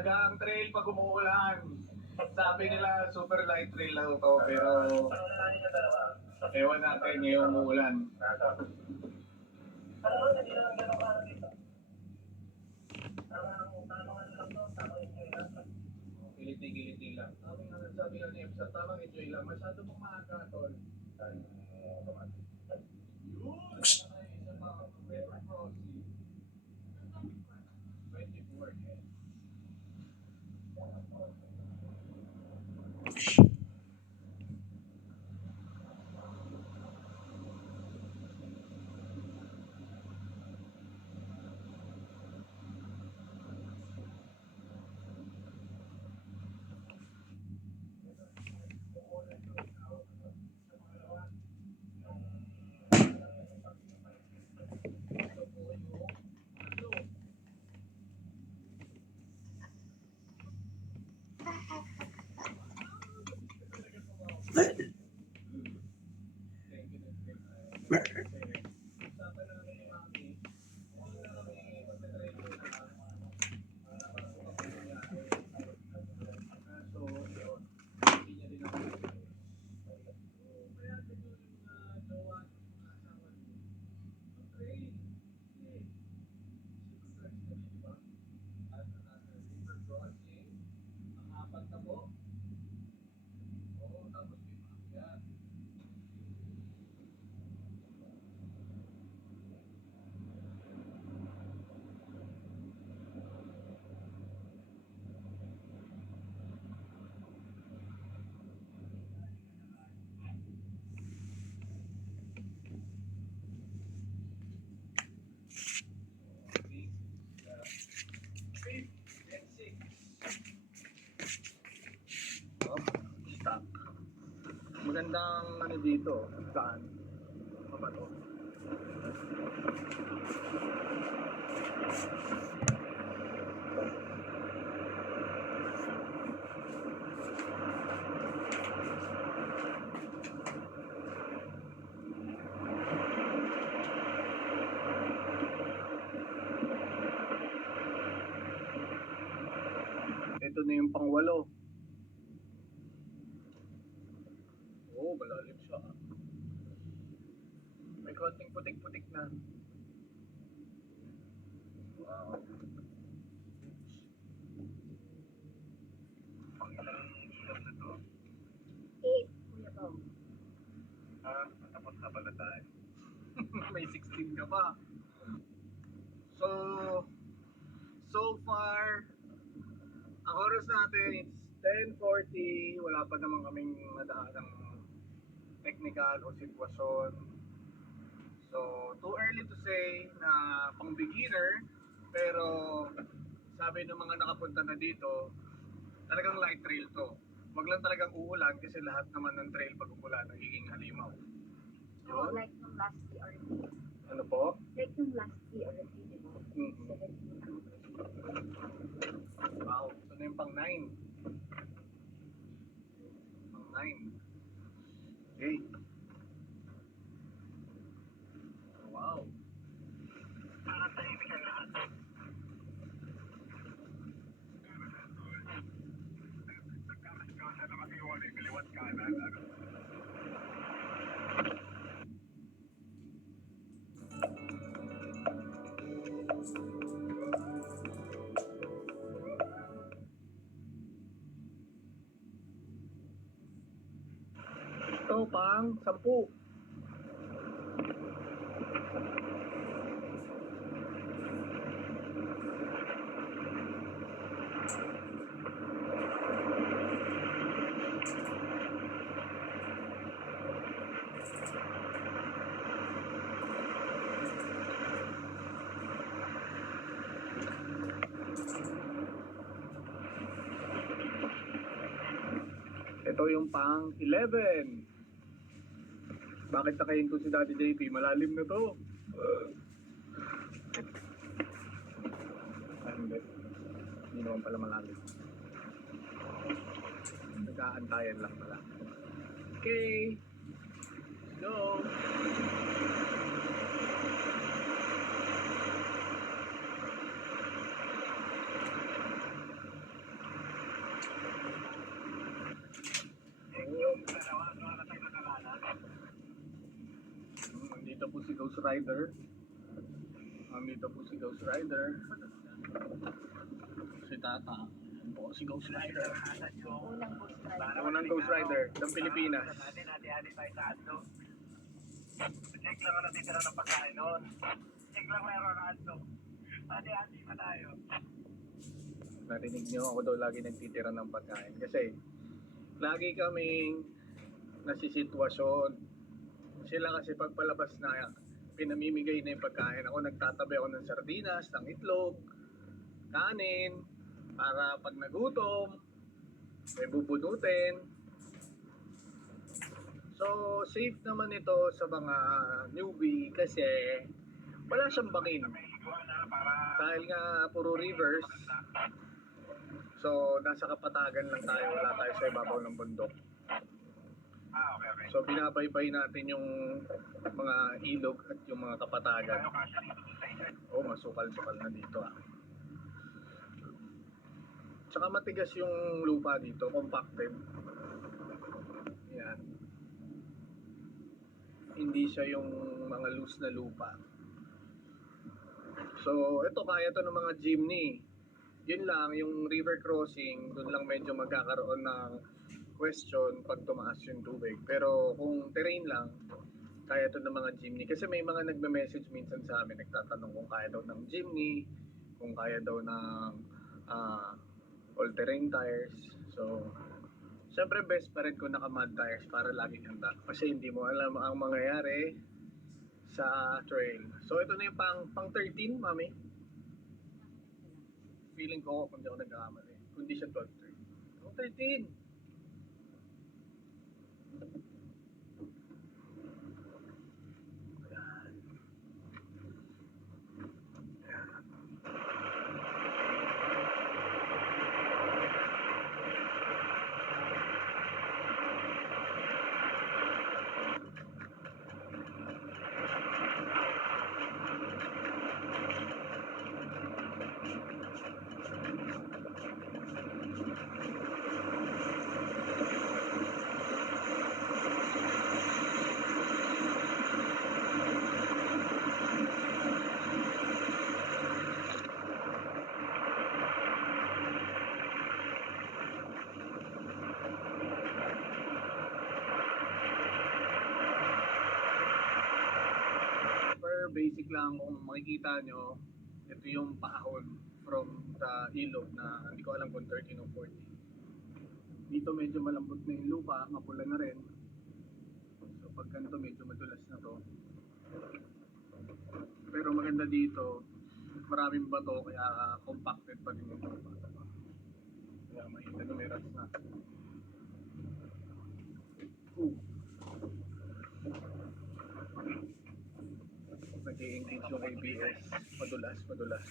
talaga ang trail pag umuulan. Sabi nila super light trail lang to, pero ewan natin ngayong umuulan. Giliti-giliti lang. Sabi nga ni Epsa, tamang enjoy lang. Masyado pong maaga, tol. Yun! Isa pa, River Crossing. 24, eh. Stop. Magandang ano dito, saan? Ano ba to? Ito na yung pangwalo. Oo, malalim siya. May konting putik-putik na. Wow. Pangilang ilog na to. 8, Kuya Bong. Tapos na pala tayo. May 16 ka pa. So, so far, ang oras natin is 10:40. Wala pa naman kaming madahanang technical o sitwasyon. So, too early to say na pang beginner, pero sabi ng mga nakapunta na dito, talagang light trail to. Wag lang talagang uulan kasi lahat naman ng trail pag umulan nagiging halimaw. Oh, Yun. like nung last PRT. Ano po? Like nung last PRT, di ba? Mm-hmm. 17 hours. Wow, ito na yung pang 9. Pang 9. Okay. Wow. Ito pang 10. Ito yung pang 11. Bakit nakahinto si Daddy JP? Malalim na to. Hindi. Hindi naman pala malalim. Nag-aantayan lang pala. Okay. Go. Rider. Nandito po si Ghost Rider. Si Tata. Yan po si Ghost Rider. Unang Ghost Rider. Unang Ghost Rider ng Pilipinas. Hati-hati tayo sa hotdog. Check lang ang natitira ng pagkain noon. Check lang meron ng hotdog. Hati-hati pa tayo. Narinig niyo ako daw lagi nagtitira ng pagkain. Kasi lagi kaming nasisitwasyon. Sila kasi pagpalabas na pinamimigay na yung pagkain. Ako nagtatabi ako ng sardinas, ng itlog, kanin, para pag nagutom, may bubunutin. So, safe naman ito sa mga newbie kasi wala siyang bangin. Dahil nga puro rivers, so nasa kapatagan lang tayo, wala tayo sa ibabaw ng bundok. Okay. So binabaybay natin yung mga ilog at yung mga kapatagan. Oh, masukal-sukal na dito ah. Tsaka matigas yung lupa dito, compacted. Yan. Hindi siya yung mga loose na lupa. So, ito kaya to ng mga jeepney. Yun lang, yung river crossing, doon lang medyo magkakaroon ng question pag tumaas yung tubig. Pero kung terrain lang, kaya to ng mga jeepney. Kasi may mga nagme-message minsan sa amin, nagtatanong kung kaya daw ng jeepney, kung kaya daw ng all-terrain tires. So, syempre best pa rin kung naka-mud tires para laging handa. Kasi hindi mo alam ang mangyayari sa trail. So, ito na yung pang 13, mami. Feeling ko, kung di ako nagkakamali. Kundi siya 12, 13. Pang 13! Basic lang kung makikita nyo, ito yung paahon from the ilog na hindi ko alam kung 13 o 14. Dito medyo malambot na yung lupa, mapula na rin. So pag ganito medyo madulas na to. Pero maganda dito, maraming bato kaya compacted pa din yung lupa. Kaya makita nyo may rats na. Nag-i-engage yung ABS, madulas.